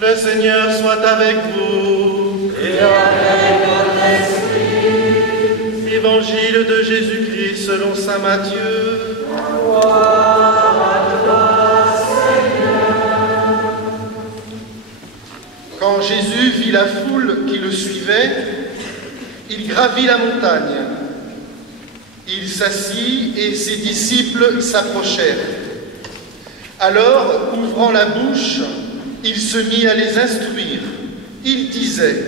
Le Seigneur soit avec vous. Et avec votre esprit. Évangile de Jésus-Christ selon saint Matthieu. Gloire à toi, Seigneur. Quand Jésus vit la foule qui le suivait, il gravit la montagne. Il s'assit et ses disciples s'approchèrent. Alors, ouvrant la bouche, il se mit à les instruire. Il disait: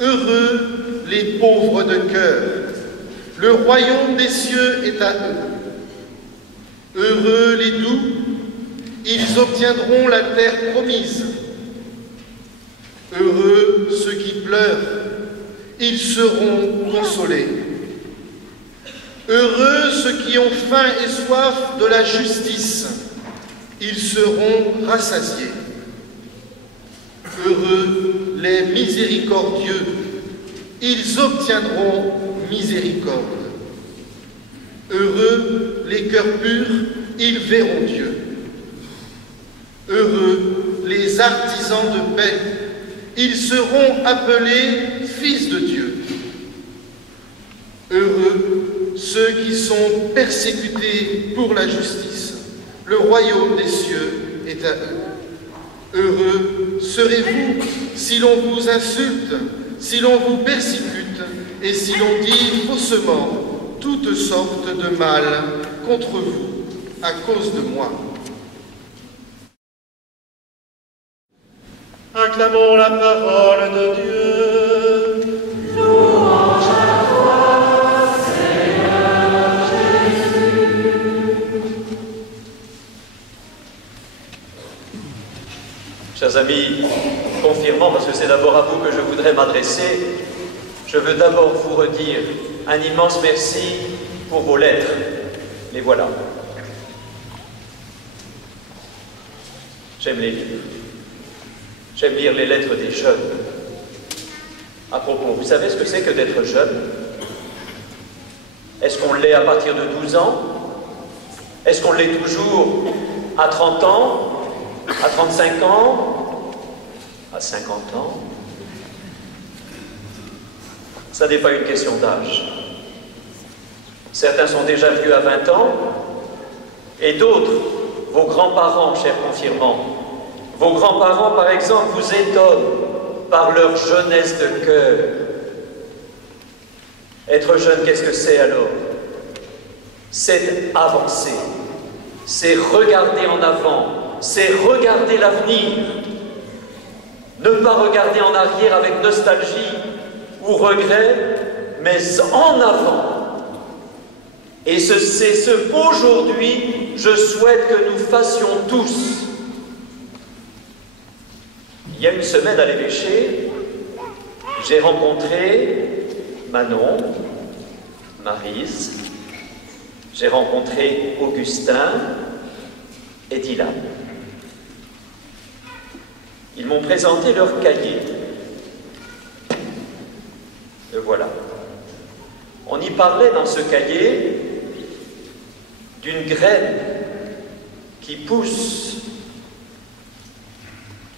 Heureux les pauvres de cœur, le royaume des cieux est à eux. Heureux les doux, ils obtiendront la terre promise. Heureux ceux qui pleurent, ils seront consolés. Heureux ceux qui ont faim et soif de la justice, ils seront rassasiés. Heureux les miséricordieux, ils obtiendront miséricorde. Heureux les cœurs purs, ils verront Dieu. Heureux les artisans de paix, ils seront appelés fils de Dieu. Heureux ceux qui sont persécutés pour la justice, le royaume des cieux est à eux. Heureux serez-vous si l'on vous insulte, si l'on vous persécute et si l'on dit faussement toutes sortes de mal contre vous à cause de moi. Acclamons la parole de Dieu. Louange à toi, Seigneur Jésus. Chers amis, confirmant, parce que c'est d'abord à vous que je voudrais m'adresser, je veux d'abord vous redire un immense merci pour vos lettres. Les voilà. J'aime les lire. J'aime lire les lettres des jeunes. À propos, vous savez ce que c'est que d'être jeune? Est-ce qu'on l'est à partir de 12 ans? Est-ce qu'on l'est toujours à 30 ans? À 35 ans? À 50 ans? Ça n'est pas une question d'âge. Certains sont déjà vieux à 20 ans, et d'autres, vos grands-parents, chers confirmants, vos grands-parents, par exemple, vous étonnent par leur jeunesse de cœur. Être jeune, qu'est-ce que c'est alors? C'est avancer, c'est regarder en avant, c'est regarder l'avenir. Ne pas regarder en arrière avec nostalgie ou regret, mais en avant. Et c'est ce qu'aujourd'hui, je souhaite que nous fassions tous. Il y a une semaine à l'évêché, j'ai rencontré Manon, Maryse, j'ai rencontré Augustin et Dylan. Ils m'ont présenté leur cahier. Le voilà. On y parlait dans ce cahier d'une graine qui pousse,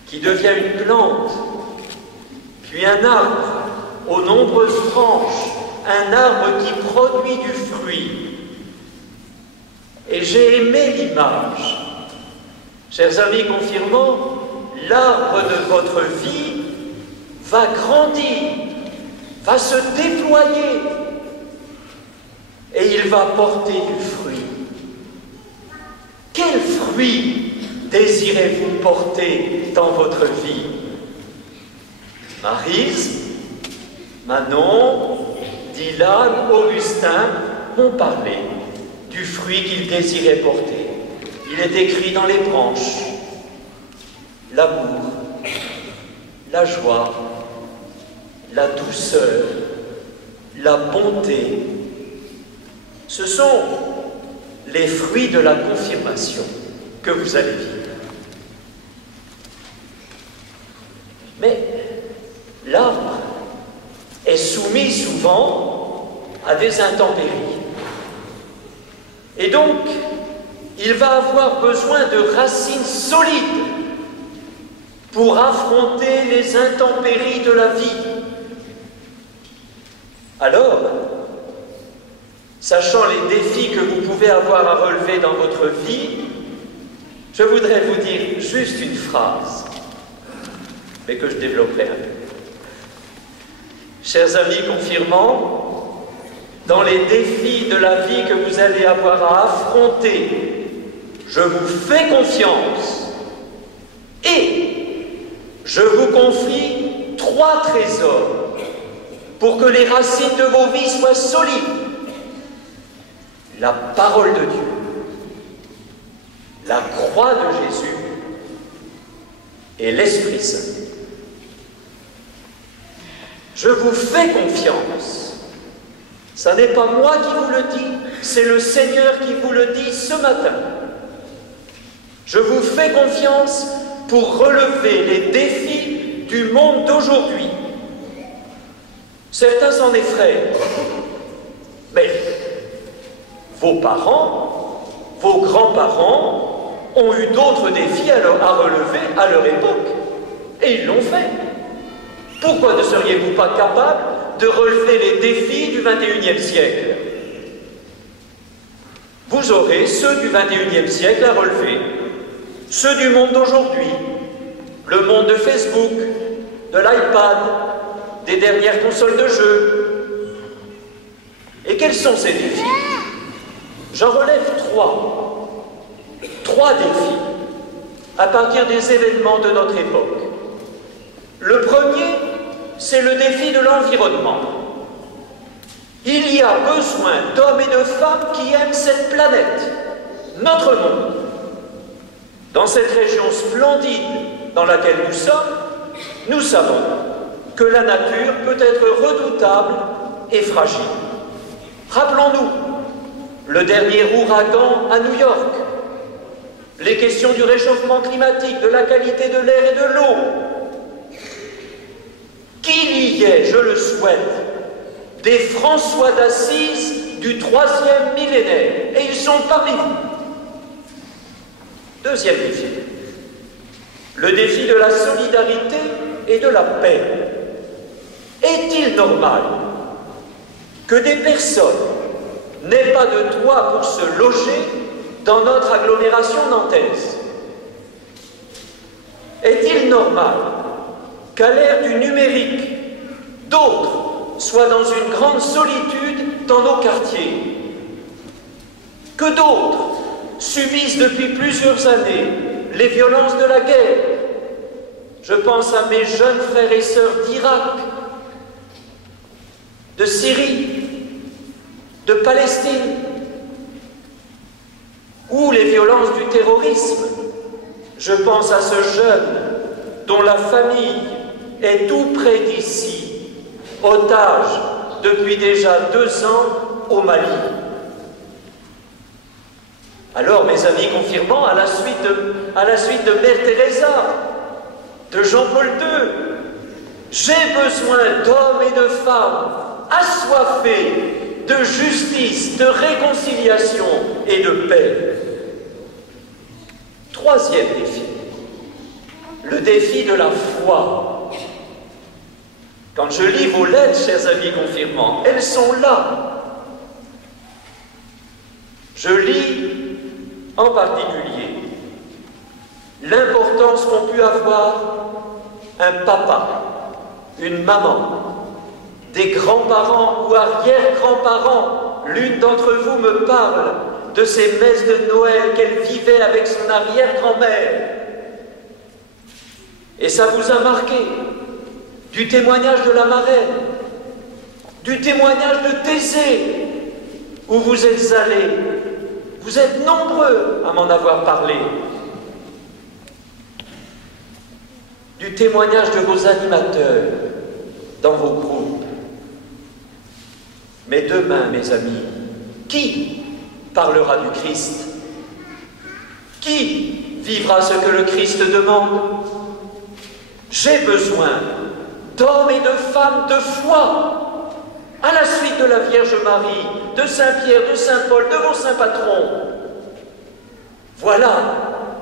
qui devient une plante, puis un arbre aux nombreuses branches, un arbre qui produit du fruit. Et j'ai aimé l'image. Chers amis confirmants, l'arbre de votre vie va grandir, va se déployer, et il va porter du fruit. Quel fruit désirez-vous porter dans votre vie? Maryse, Manon, Dylan, Augustin m'ont parlé du fruit qu'ils désiraient porter. Il est écrit dans les branches: l'amour, la joie, la douceur, la bonté. Ce sont les fruits de la confirmation que vous allez vivre. Mais l'arbre est soumis souvent à des intempéries. Et donc, il va avoir besoin de racines solides pour affronter les intempéries de la vie. Alors, sachant les défis que vous pouvez avoir à relever dans votre vie, je voudrais vous dire juste une phrase, mais que je développerai un peu. Chers amis confirmants, dans les défis de la vie que vous allez avoir à affronter, je vous fais confiance et je vous confie 3 trésors pour que les racines de vos vies soient solides. La parole de Dieu, la croix de Jésus et l'Esprit Saint. Je vous fais confiance. Ça n'est pas moi qui vous le dis, c'est le Seigneur qui vous le dit ce matin. Je vous fais confiance pour relever les défis du monde d'aujourd'hui. Certains s'en effraient, mais vos parents, vos grands-parents ont eu d'autres défis à relever à leur époque, et ils l'ont fait. Pourquoi ne seriez-vous pas capable de relever les défis du XXIe siècle? Vous aurez ceux du XXIe siècle à relever, ceux du monde d'aujourd'hui, le monde de Facebook, de l'iPad, des dernières consoles de jeux. Et quels sont ces défis? J'en relève 3. 3 défis à partir des événements de notre époque. Le premier, c'est le défi de l'environnement. Il y a besoin d'hommes et de femmes qui aiment cette planète, notre monde. Dans cette région splendide dans laquelle nous sommes, nous savons que la nature peut être redoutable et fragile. Rappelons-nous le dernier ouragan à New York, les questions du réchauffement climatique, de la qualité de l'air et de l'eau. Qu'il y ait, je le souhaite, des François d'Assise du 3e millénaire, et ils sont parmi vous. Deuxième défi, le défi de la solidarité et de la paix. Est-il normal que des personnes n'aient pas de toit pour se loger dans notre agglomération nantaise? Est-il normal qu'à l'ère du numérique, d'autres soient dans une grande solitude dans nos quartiers? Que d'autres subissent depuis plusieurs années les violences de la guerre? Je pense à mes jeunes frères et sœurs d'Irak, de Syrie, de Palestine, ou les violences du terrorisme. Je pense à ce jeune dont la famille est tout près d'ici, otage depuis déjà 2 ans au Mali. Alors, mes amis confirmants, à la suite de Mère Teresa, de Jean-Paul II, j'ai besoin d'hommes et de femmes assoiffés de justice, de réconciliation et de paix. Troisième défi, le défi de la foi. Quand je lis vos lettres, chers amis confirmants, elles sont là. Je lis en particulier l'importance qu'ont pu avoir un papa, une maman, des grands-parents ou arrière-grands-parents. L'une d'entre vous me parle de ces messes de Noël qu'elle vivait avec son arrière-grand-mère. Et ça vous a marqué. Du témoignage de la marraine, du témoignage de Thésée, où vous êtes allés. Vous êtes nombreux à m'en avoir parlé. Du témoignage de vos animateurs dans vos groupes. Mais demain, mes amis, qui parlera du Christ? Qui vivra ce que le Christ demande? J'ai besoin d'hommes et de femmes de foi, à la suite de la Vierge Marie, de Saint-Pierre, de Saint-Paul, de vos saints patrons. Voilà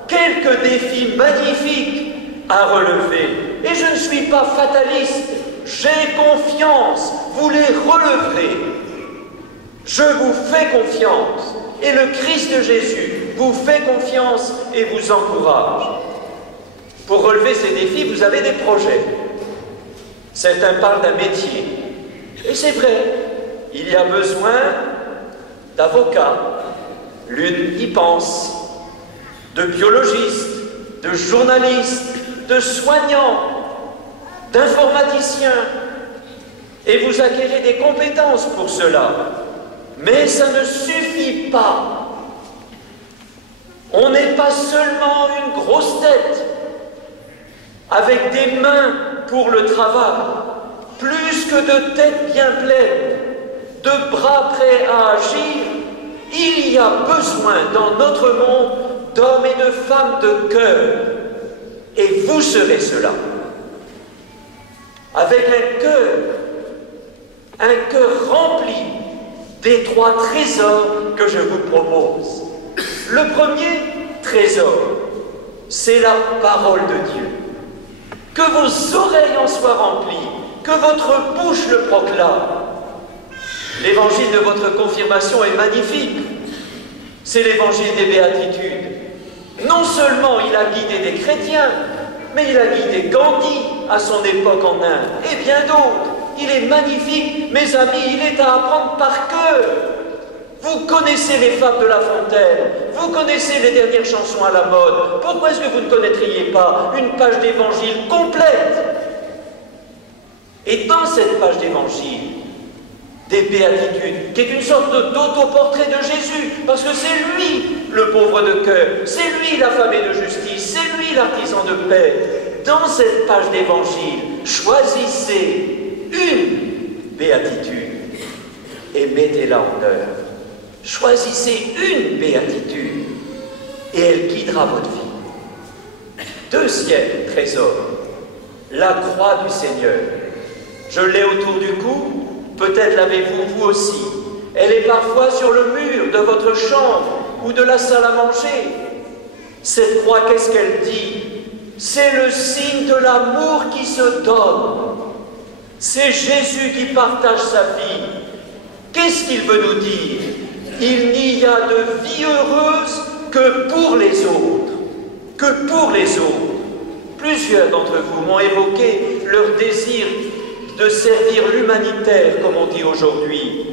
quelques défis magnifiques à relever. Et je ne suis pas fataliste, j'ai confiance, vous les releverez. Je vous fais confiance, et le Christ Jésus vous fait confiance et vous encourage. Pour relever ces défis, vous avez des projets. Certains parlent d'un métier. Et c'est vrai, il y a besoin d'avocats. L'une y pense, de biologistes, de journalistes, de soignants, d'informaticiens. Et vous acquérez des compétences pour cela. Mais ça ne suffit pas. On n'est pas seulement une grosse tête avec des mains pour le travail, plus que de têtes bien pleines, de bras prêts à agir. Il y a besoin dans notre monde d'hommes et de femmes de cœur. Et vous serez cela. Avec un cœur rempli des 3 trésors que je vous propose. Le premier trésor, c'est la parole de Dieu. Que vos oreilles en soient remplies, que votre bouche le proclame. L'évangile de votre confirmation est magnifique. C'est l'évangile des béatitudes. Non seulement il a guidé des chrétiens, mais il a guidé Gandhi à son époque en Inde, et bien d'autres. Il est magnifique, mes amis, il est à apprendre par cœur. Vous connaissez les fables de La Fontaine, vous connaissez les dernières chansons à la mode. Pourquoi est-ce que vous ne connaîtriez pas une page d'évangile complète? Et dans cette page d'évangile, des béatitudes, qui est une sorte d'autoportrait de Jésus, parce que c'est lui le pauvre de cœur, c'est lui l'affamé de justice, c'est lui l'artisan de paix. Dans cette page d'évangile, choisissez une béatitude et mettez-la en œuvre. Choisissez une béatitude et elle guidera votre vie. Deuxième trésor, la croix du Seigneur. Je l'ai autour du cou, peut-être l'avez-vous vous aussi. Elle est parfois sur le mur de votre chambre ou de la salle à manger. Cette croix, qu'est-ce qu'elle dit? C'est le signe de l'amour qui se donne. C'est Jésus qui partage sa vie. Qu'est-ce qu'il veut nous dire? Il n'y a de vie heureuse que pour les autres. Que pour les autres. Plusieurs d'entre vous m'ont évoqué leur désir de servir l'humanitaire, comme on dit aujourd'hui.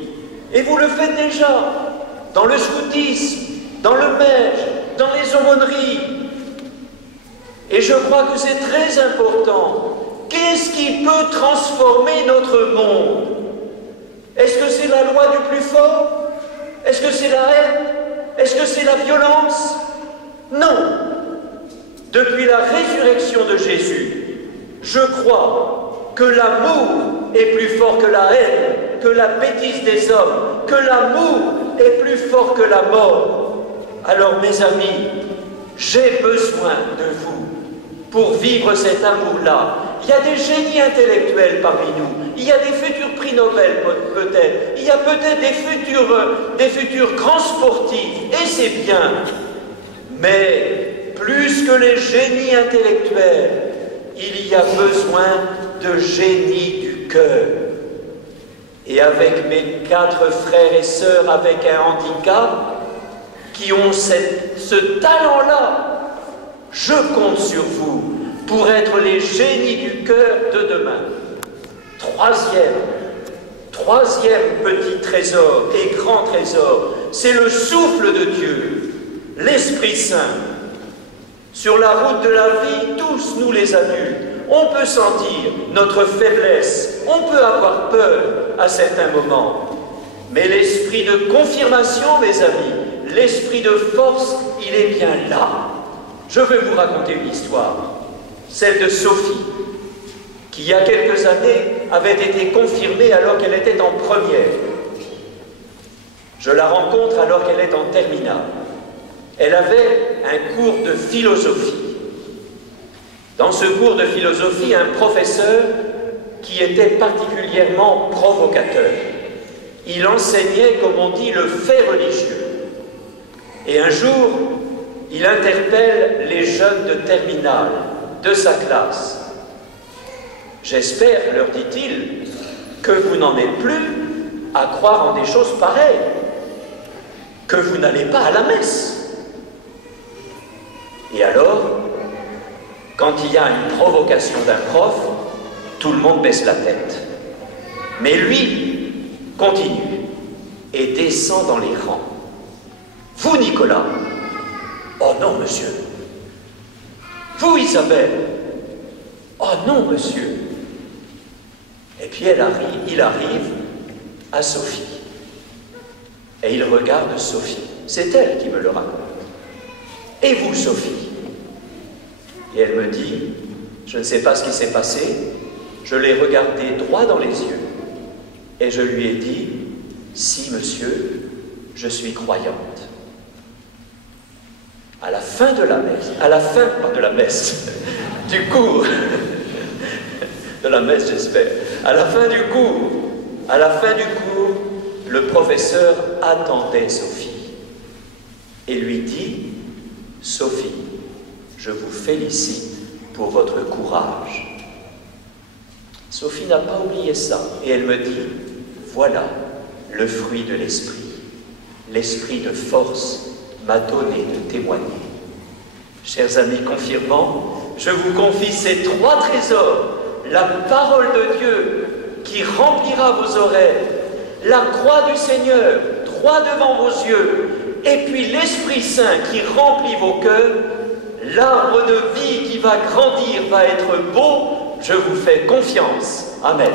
Et vous le faites déjà, dans le scoutisme, dans le mège, dans les aumôneries. Et je crois que c'est très important. Qu'est-ce qui peut transformer notre monde? Est-ce que c'est la loi du plus fort? Est-ce que c'est la haine? Est-ce que c'est la violence? Non. Depuis la résurrection de Jésus, je crois que l'amour est plus fort que la haine, que la bêtise des hommes, que l'amour est plus fort que la mort. Alors mes amis, j'ai besoin de vous pour vivre cet amour-là. Il y a des génies intellectuels parmi nous, il y a des futurs prix Nobel peut-être, il y a peut-être des futurs grands sportifs, et c'est bien. Mais plus que les génies intellectuels, il y a besoin de génie du cœur. Et avec mes 4 frères et sœurs avec un handicap, qui ont ce talent-là, je compte sur vous pour être les génies du cœur de demain. Troisième petit trésor et grand trésor, c'est le souffle de Dieu, l'Esprit Saint. Sur la route de la vie, tous nous les adultes, on peut sentir notre faiblesse, on peut avoir peur à certains moments. Mais l'esprit de confirmation, mes amis, l'esprit de force, il est bien là. Je vais vous raconter une histoire, celle de Sophie, qui il y a quelques années avait été confirmée alors qu'elle était en première. Je la rencontre alors qu'elle est en terminale. Elle avait un cours de philosophie. Dans ce cours de philosophie, un professeur qui était particulièrement provocateur. Il enseignait, comme on dit, le fait religieux. Et un jour, il interpelle les jeunes de terminale de sa classe. J'espère, leur dit-il, que vous n'en êtes plus à croire en des choses pareilles, que vous n'allez pas à la messe. Et alors, quand il y a une provocation d'un prof, tout le monde baisse la tête. Mais lui continue et descend dans les rangs. Vous, Nicolas? Oh non, monsieur. Vous, Isabelle? Oh non, monsieur. Et puis il arrive à Sophie. Et il regarde Sophie. C'est elle qui me le raconte. Et vous, Sophie? Et elle me dit, je ne sais pas ce qui s'est passé, je l'ai regardé droit dans les yeux. Et je lui ai dit, si, monsieur, je suis croyante. À la fin de la messe, du cours, de la messe, j'espère, à la fin du cours, le professeur attendait Sophie et lui dit, Sophie, je vous félicite pour votre courage. Sophie n'a pas oublié ça et elle me dit, voilà le fruit de l'esprit. L'esprit de force m'a donné de témoigner. Chers amis confirmants, je vous confie ces 3 trésors, la parole de Dieu qui remplira vos oreilles, la croix du Seigneur droit devant vos yeux, et puis l'Esprit Saint qui remplit vos cœurs. L'arbre de vie qui va grandir va être beau, je vous fais confiance. Amen.